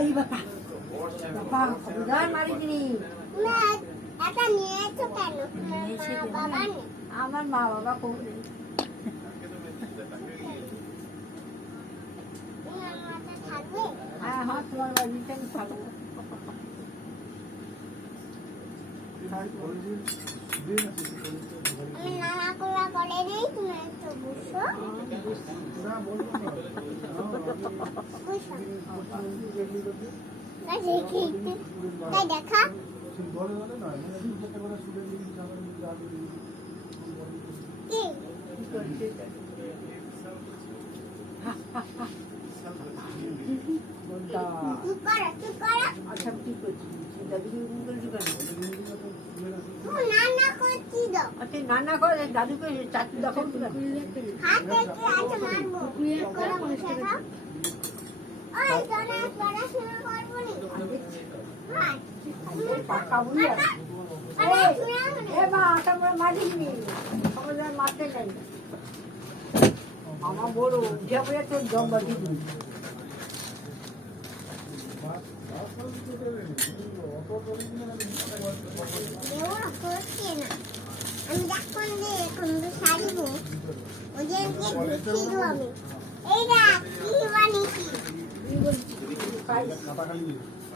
এই বাবা বাবা খবরদার মারিনি। এটা নিয়েছো কেন? বাবা নেই। আমার মা বাবা করে হ্যাঁ হ্যাঁ তোমার বাড়িতে আমি থাকবো। আমি নানা করে বলে নেই, তুমি একটু বুঝছো? তাই দেখা কি চুপ করো, চুপ করো। আচ্ছা ঠিক করছি দাদুকে বলছি কেন? নানা করছি তো। আচ্ছা নানা করে দাদুকে চাকরি দেখাও তো হাত থেকে আছে মারবো। করে বসে থাক। ওই তোরা পড়াশোনা করবো নি? হ্যাঁ। পাক্কা বুঝলে এ মা তারপরে মারিনি আমাদের মারতে চাই না। আমার বড় উঠে পড়ে তোর জম বাজি দিই। আমি যখন যে এখন সারিব ওদেরকে দেখিয়ে আমি এইটা কি বানিয়েছি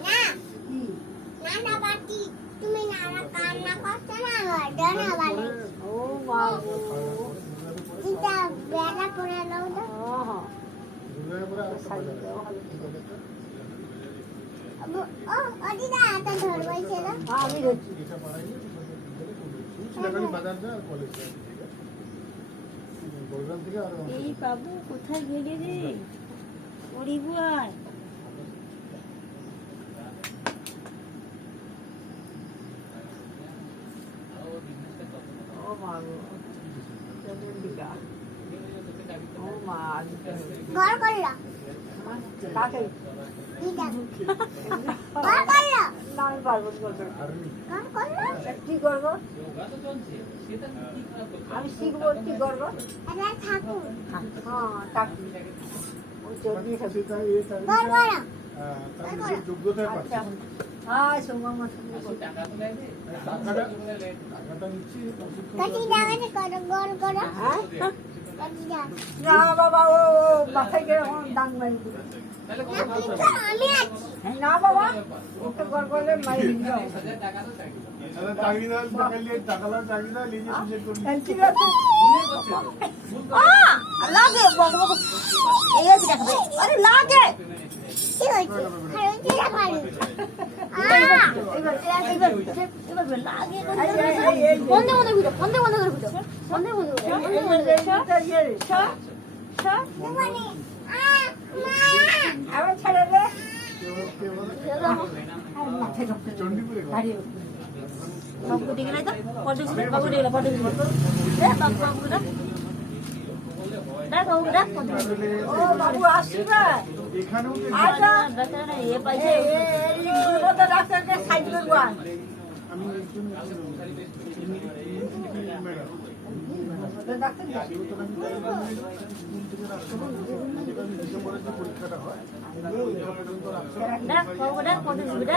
না নানা বাটি তুমি নানা কান্না করছো না ডানা বানিয়েছি। ও মা এটা বেড়া করে নাও তো। ও অদিদা এটা ধরবো সেটা আমি দেখছি এই বাবু কোথায় গেলে রে? ওরে বুয়াই ও মা চন্দ্রিকা ও মা ঘর করলা কাকে দিদা ঘর করলা না আমি পারবো না করতে। ঘর করলা কি করবো আমি শিখবো কি করবো এটা ঠাকুর হ্যাঁ চাকরি ওই চন্দ্রী ঠাকুর ঘর করলা আচ্ছা হ্যাঁ সৌম্য কাটি দাগাতে করো ঘর করো হ্যাঁ কাটি দাও না বাবা ও বাসায় গেলে দান মারি দিবে। আমি আছি না বাবা ওকে ঘর করলে মারি দিবে ঠিক আছে লাগে বকবক এই আছে দেখবে আরে লাগে কি হয়েছে খারুটি রাখালো এবার লাগে বন্ধ বন্ধ ভিডিও বন্ধ বন্ধ করে ভিডিও বন্ধ বন্ধ করে মানে আবার ছেড়ে দে বাবু দিকে নাই তো পড়ে বাবু দিকে পড়ে দিকে বাবু দা বাবু দা ও বাবু আসবে আচ্ছা এ পাইছে ডাক্তারকে সাইড করবো ডাক্তার দেখ বাবু দা পড়ে দিবে দা